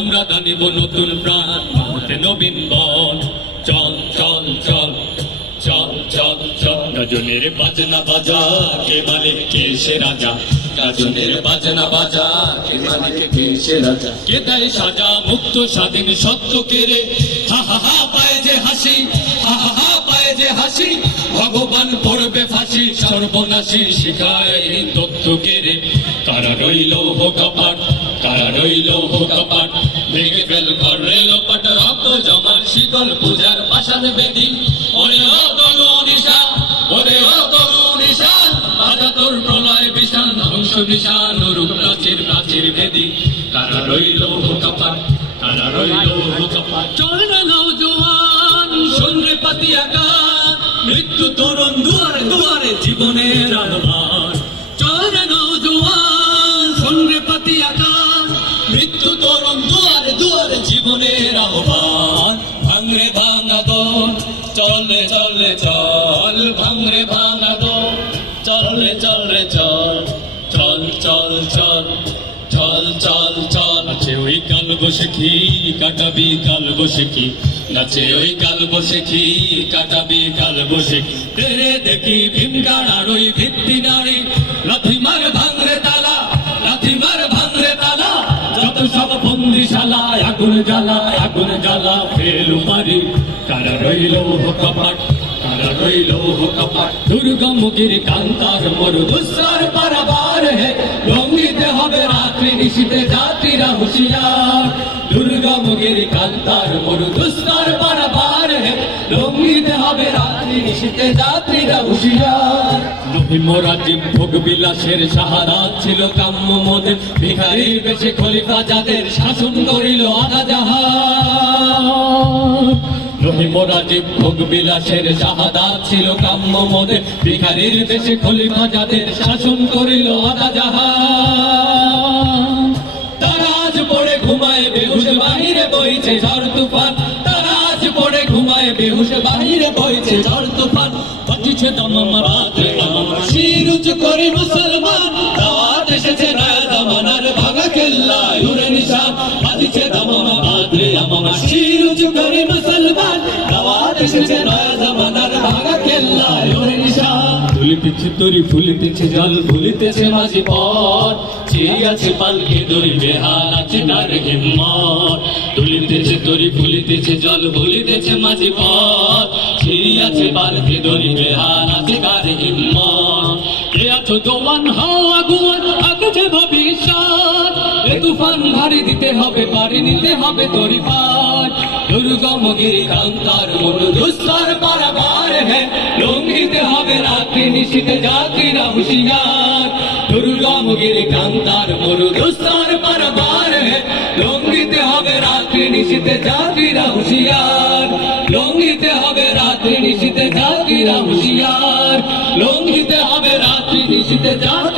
আমরা দানিব নতুন প্রাণ মানতে নবীন বন চল চল চল চল চল চল গাজনের বাজনা বাজা কে মালিক কে সে রাজা গাজনের বাজনা বাজা কে মালিক কে সে রাজা কে দেয় সাজা মুক্ত স্বাধীন সত্য কেড়ে হা হা হা পায় যে হাসি হা হা হা পায় যে হাসি ভগবান পড়বে ফাঁসি সর্বনাশী শিখায় এই তথ্য কেড়ে কারা রইল হো কপাট কারা রইল হো কপাট ভেঙে ফেল কর রেল পাট রক্ত জমার শিকল পূজার পাষাণ বেদি ওরে ও তরুণ ঈশান ওরে ও তরুণ ঈশান বাজা তোর প্রলয় বিশান ধ্বংস নিশান রূপ প্রাচীর প্রাচীর বেদি কারা রইল হো কপাট কারা রইল হো কপাট চল না নওজোয়ান শোন রে পাতিয়া গান মৃত্যু তরুণ দুয়ারে দুয়ারে জীবনের আহ্বান চল না নওজোয়ান শোন রে পাতিয়া গান মৃত্যু তরুণ দুয়ারে দুয়ারে জীবনের আহ্বান ভাঙরে ভাঙাবো চলে চলে চল ভাঙরে ভাঙাবো চলে চলে চল চল চল চল চল চল চল নাচে ওই কাল বসেখি কাটাবি কাল বসেখি নাচে ওই কাল বসেখি কাটাবি কাল বসেখি তেরে দেখি ভীমগাড়ার ওই ভিত্তি নারী লাথি মার ভাঙরে তালা লাথি মার ভাঙরে তালা যত সব বন্দিশালা আগুন জ্বালা ফেলু মারি কারা রইল হো কপাট কারা রইল হো কপাট দুর্গমুখীর কান্তার মরু দুঃসার পারাবার হে রঙ্গিতে হবে রাত্রি নিশীতে যাত্রীরা হুঁশিয়ার দুর্গমুখীর কান্তার মরু দুঃসার পারাবার হে রঙ্গিতে হবে রাত্রি নিশীতে যাত্রীরা হুঁশিয়ার নবী মোরাজিব ভোগ বিলাসের সাহারাত ছিল কাম্য মোদের ভিখারির বেশে খলিফা যাদের শাসন করিল আধা জাহান নবী মোরাজিব ভোগ বিলাসের শাহাদাত ছিল কাম্য মোদের ভিখারির বেশে খলিফা যাদের শাসন করিল আধা জাহান তারা আজ পড়ে ঘুমায় বেহুশ বাহিরে বইছে ঝড় তুফান তারা আজ পড়ে ঘুমায় বেহুশ বাহিরে বইছে ঝড় তুফান বাঁচিছে তামাম রাত্রে আমার শির উঁচু করে মুসলমান দাওয়াত এসেছে নয়া জামানার ভাঙা কেল্লা উড়ে নিশান বাঁচিছে তামাম রাত্রে আমার শির উঁচু করে মুসলমান দাওয়াত এসেছে নয়া জামানার ভাঙা কেল্লা উড়ে নিশান ফুলিতেছে তরি ফুলিতেছে জল ভুলিতেছে মাঝি পথ চেয়ে আছে পালকে দড়ি বেহাল আছে তার হিম্মত তুলিতেছে তরি ফুলিতেছে জল ভুলিতেছে মাঝি পথ চেয়ে আছে পালকে দড়ি বেহাল আছে তার হিম্মত কে আছো জওয়ান হও আগুন আগছে ভবিষ্যৎ এ তুফান ভারী দিতে হবে পারি নিতে হবে তরি পার দুর্গমগিরি কান্তার মরু দুঃসার পারাবার হে লঙ্ঘিতে হবে রাত্রি নিশীতে যাত্রীরা হুঁশিয়ার দুর্গমগিরি কান্তার মরু দুঃসার পারাবার হে লঙ্ঘিতে হবে রাত্রি নিশীতে যাত্রীরা হুঁশিয়ার লঙ্ঘিতে হবে রাত্রি নিশীতে যাত্রীরা হুঁশিয়ার লঙ্ঘিতে হবে রাত্রি নিশীতে যাত্রীরা